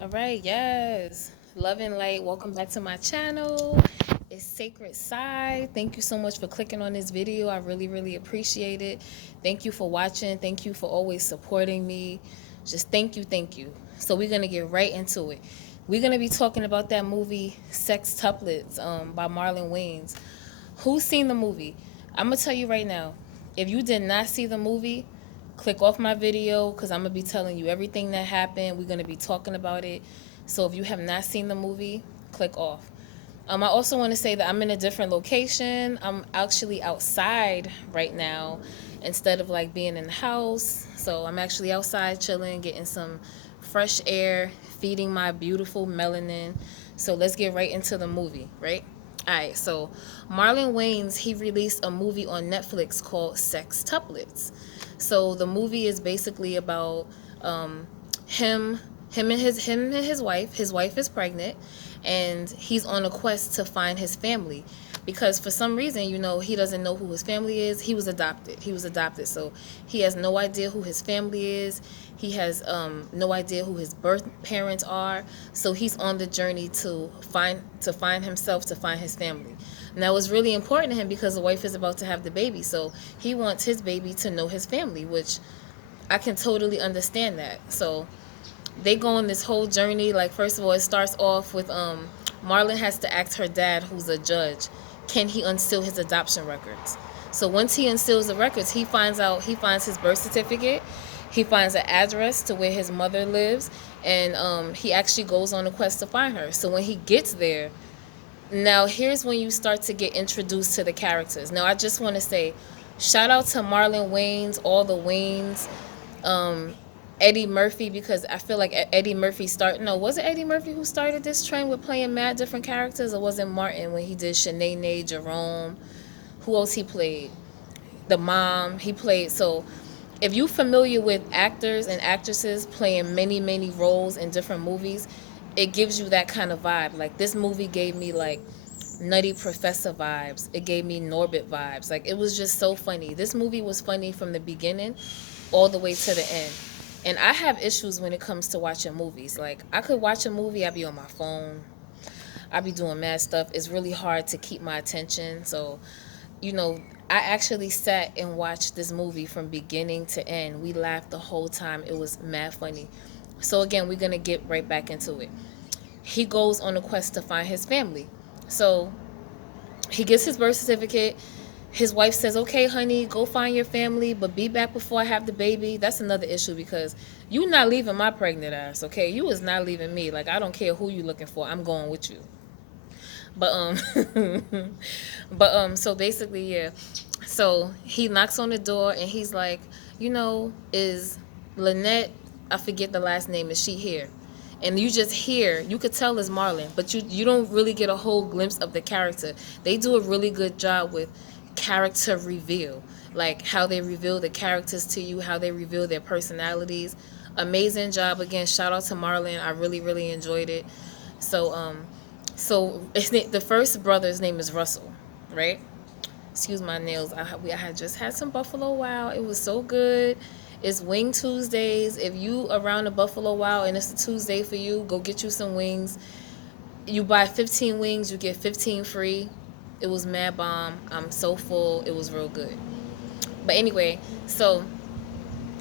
All right, yes. Love and light. Welcome back to my channel. It's Sacred Side. Thank you so much for clicking on this video. I really, really appreciate it. Thank you for watching. Thank you for always supporting me. Just thank you, thank you. So we're gonna get right into it. We're gonna be talking about that movie Sextuplets by Marlon Wayans. Who's seen the movie? I'm gonna tell you right now. If you did not see the movie, click off my video because I'm gonna be telling you everything that happened. We're gonna be talking about it. So if you have not seen the movie, click off. I also want to say that I'm in a different location. I'm actually outside right now instead of like being in the house. So I'm actually outside chilling, getting some fresh air, feeding my beautiful melanin. So let's get right into the movie, right? All right, so Marlon Wayans, he released a movie on Netflix called Sextuplets. So the movie is basically about him him and his wife. His wife is pregnant, and he's on a quest to find his family because for some reason, he doesn't know who his family is. He was adopted, so he has no idea who his family is. He has no idea who his birth parents are. So he's on the journey to find himself, to find his family. Now it's really important to him because the wife is about to have the baby, so he wants his baby to know his family, which I can totally understand that. So they go on this whole journey. Like, first of all, it starts off with Marlon has to ask her dad, who's a judge, can he unseal his adoption records. So once he unseals the records, he finds his birth certificate, he finds an address to where his mother lives, and he actually goes on a quest to find her. So when he gets there, now here's when you start to get introduced to the characters. Now I just want to say shout out to Marlon Wayans, all the Wayans, um, Eddie Murphy, because I feel like Eddie Murphy started. No, was it Eddie Murphy who started this trend with playing mad different characters, or was it Martin when he did Shanae, Jerome? Who else he played? The mom he played. So, if you're familiar with actors and actresses playing many, many roles in different movies, it gives you that kind of vibe. Like, this movie gave me like Nutty Professor vibes. It gave me Norbit vibes. Like, it was just so funny. This movie was funny from the beginning all the way to the end. And I have issues when it comes to watching movies. Like, I could watch a movie, I'd be on my phone, I'd be doing mad stuff. It's really hard to keep my attention. So, you know, I actually sat and watched this movie from beginning to end. We laughed the whole time. It was mad funny. So again, we're gonna get right back into it. He goes on a quest to find his family. So he gets his birth certificate. His wife says, okay, honey, go find your family, but be back before I have the baby. That's another issue because you not leaving my pregnant ass, okay? You is not leaving me. Like, I don't care who you looking for. I'm going with you. But so basically, yeah. So he knocks on the door and he's like, is Lynette, I forget the last name, is she here? And you just hear, you could tell it's Marlon, but you don't really get a whole glimpse of the character. They do a really good job with character reveal, like how they reveal the characters to you, how they reveal their personalities. Amazing job again. Shout out to Marlon. I really, really enjoyed it. So the first brother's name is Russell, right? Excuse my nails. I had just had some Buffalo Wow. It was so good. It's Wing Tuesdays. If you around the Buffalo Wow and it's a Tuesday for you, go get you some wings. You buy 15 wings, you get 15 free. It was mad bomb. I'm so full. It was real good. But anyway, so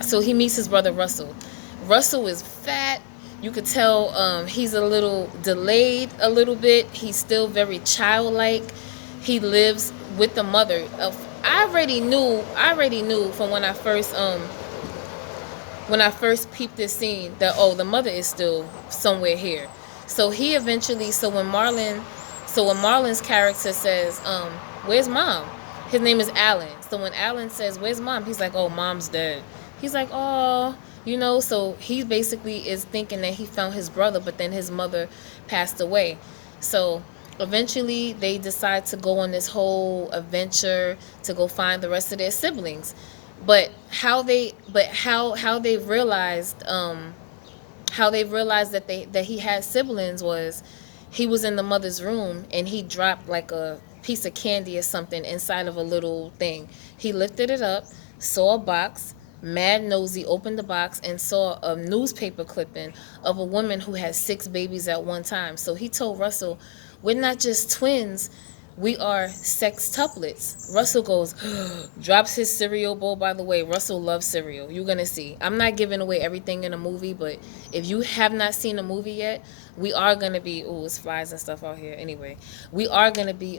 he meets his brother Russell. Russell is fat. You could tell he's a little delayed a little bit. He's still very childlike. He lives with the mother. I already knew from when I first peeped this scene that, oh, the mother is still somewhere here. So he eventually so when Marlon's character says, where's mom? His name is Alan. So when Alan says, where's mom? He's like, oh, mom's dead. He's like, oh, so he basically is thinking that he found his brother, but then his mother passed away. So eventually they decide to go on this whole adventure to go find the rest of their siblings. But how they realized that he had siblings was he was in the mother's room and he dropped like a piece of candy or something inside of a little thing. He lifted it up, saw a box, mad nosy, opened the box and saw a newspaper clipping of a woman who had 6 babies at one time. So he told Russell, we're not just twins, we are sextuplets. Russell goes, drops his cereal bowl. By the way, Russell loves cereal. You're going to see. I'm not giving away everything in the movie, but if you have not seen the movie yet, we are going to be, oh, it's flies and stuff out here. Anyway, we are going to be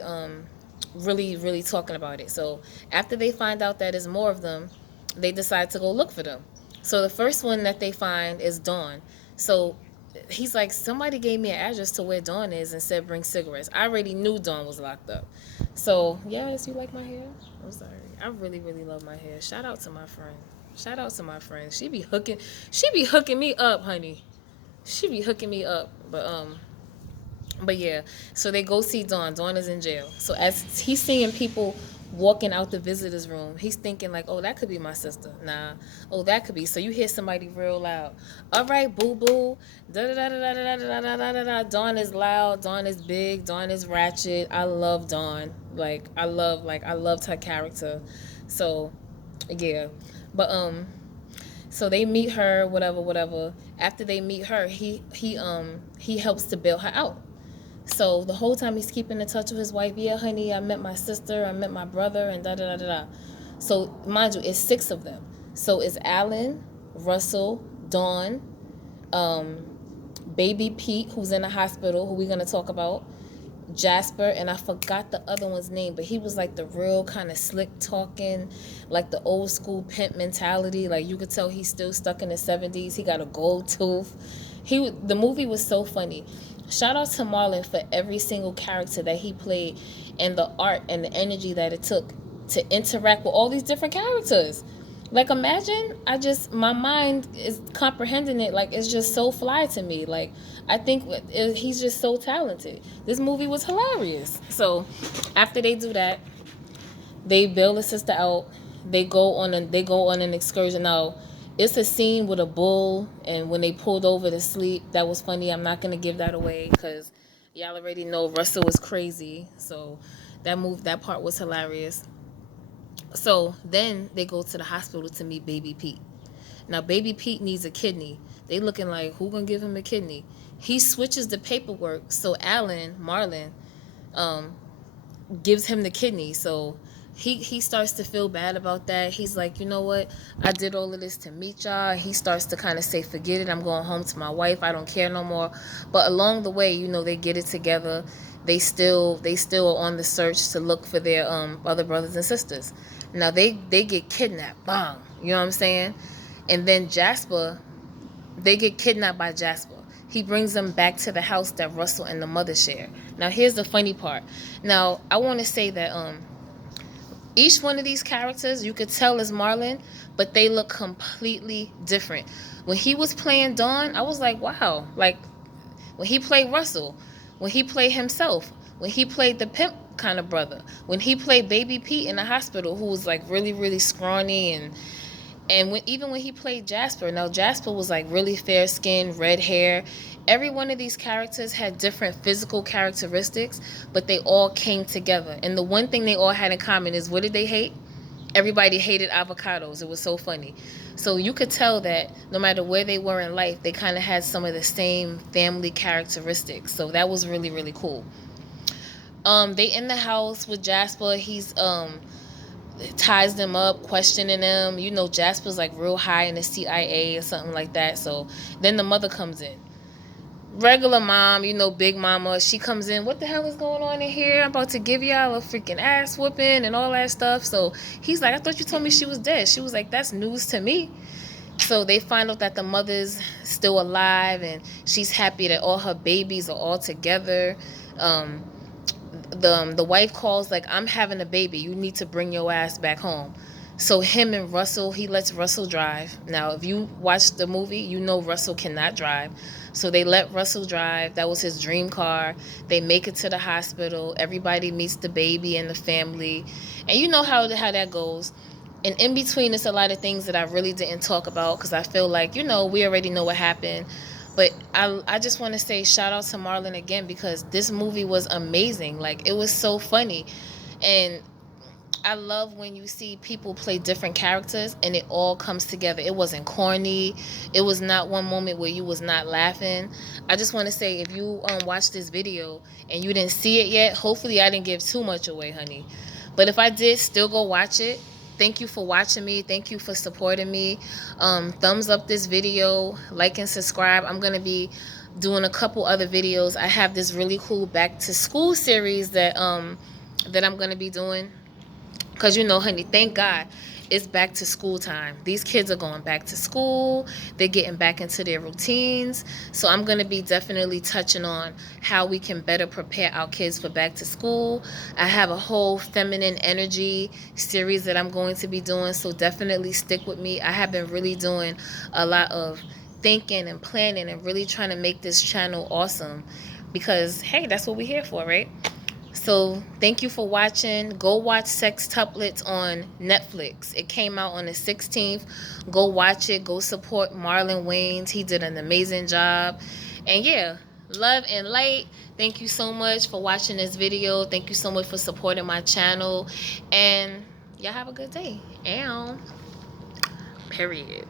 really, really talking about it. So after they find out that there's more of them, they decide to go look for them. So the first one that they find is Dawn. So he's like, somebody gave me an address to where Dawn is and said bring cigarettes. I already knew Dawn was locked up. So yes, you like my hair? I'm sorry. I really, really love my hair. Shout out to my friend. Shout out to my friend. She be hooking me up, honey. She be hooking me up. But yeah, so they go see Dawn. Dawn is in jail. So as he's seeing people walking out the visitor's room, he's thinking like, oh, that could be my sister. Nah. Oh, that could be. So you hear somebody real loud. All right, boo boo. Da da da da da da da da da da da. Dawn is loud. Dawn is big. Dawn is ratchet. I love Dawn. I loved her character. So yeah. But so they meet her, whatever, whatever. After they meet her, he helps to bail her out. So the whole time he's keeping in touch with his wife. Yeah, honey, I met my sister, I met my brother, and da da da da da. So mind you, it's 6 of them. So it's Alan, Russell, Dawn, baby Pete, who's in the hospital, who we're gonna talk about, Jasper, and I forgot the other one's name, but he was like the real kind of slick talking, like the old school pimp mentality. Like you could tell he's still stuck in the 70s. He got a gold tooth. The movie was so funny. Shout out to Marlon for every single character that he played and the art and the energy that it took to interact with all these different characters. Like imagine, my mind is comprehending it. Like it's just so fly to me. Like I think he's just so talented. This movie was hilarious. So after they do that, they bail the sister out. They go on an excursion. Now it's a scene with a bull, and when they pulled over to sleep, that was funny. I'm not gonna give that away because y'all already know Russell was crazy. So that part was hilarious. So then they go to the hospital to meet baby Pete. Now baby Pete needs a kidney. They looking like, who gonna give him a kidney? He switches the paperwork, so Marlon, um, gives him the kidney. So he starts to feel bad about that. He's like, you know what? I did all of this to meet y'all. He starts to kind of say, forget it. I'm going home to my wife. I don't care no more. But along the way, they get it together. They still are on the search to look for their other brothers and sisters. Now they get kidnapped. Bang. You know what I'm saying? And then they get kidnapped by Jasper. He brings them back to the house that Russell and the mother share. Now here's the funny part. Now I want to say that each one of these characters you could tell is Marlon, but they look completely different. When he was playing Dawn, I was like, wow. Like when he played Russell, when he played himself, when he played the pimp kind of brother, when he played baby Pete in the hospital, who was like really, really scrawny, and even when he played Jasper. Now Jasper was like really fair skin, red hair. Every one of these characters had different physical characteristics, but they all came together. And the one thing they all had in common is, what did they hate? Everybody hated avocados. It was so funny. So you could tell that no matter where they were in life, they kind of had some of the same family characteristics. So that was really, really cool. They in the house with Jasper. He's ties them up, questioning them. Jasper's like real high in the CIA or something like that. So then the mother comes in. Regular mom, big mama, she comes in. What the hell is going on in here? I'm about to give y'all a freaking ass whooping and all that stuff. So he's like, I thought you told me she was dead. She was like, that's news to me. So they find out that the mother's still alive and she's happy that all her babies are all together. The wife calls like, I'm having a baby. You need to bring your ass back home. So him and Russell, he lets Russell drive. Now, if you watch the movie, Russell cannot drive. So they let Russell drive. That was his dream car. They make it to the hospital. Everybody meets the baby and the family. And you know how that goes. And in between, it's a lot of things that I really didn't talk about because I feel like, we already know what happened. But I just want to say shout out to Marlon again because this movie was amazing. Like, it was so funny. And I love when you see people play different characters and it all comes together. It wasn't corny. It was not one moment where you was not laughing. I just want to say, if you watch this video and you didn't see it yet, hopefully I didn't give too much away, honey. But if I did, still go watch it. Thank you for watching me. Thank you for supporting me. Thumbs up this video, like and subscribe. I'm going to be doing a couple other videos. I have this really cool back to school series that that I'm going to be doing. Because, you know, honey, thank God it's back to school time. These kids are going back to school. They're getting back into their routines. So I'm going to be definitely touching on how we can better prepare our kids for back to school. I have a whole feminine energy series that I'm going to be doing. So definitely stick with me. I have been really doing a lot of thinking and planning and really trying to make this channel awesome. Because, hey, that's what we're here for, right? So thank you for watching. Go watch Sextuplets on Netflix. It came out on the 16th. Go watch it. Go support Marlon Wayans. He did an amazing job. And yeah, love and light. Thank you so much for watching this video. Thank you so much for supporting my channel. And y'all have a good day. And period.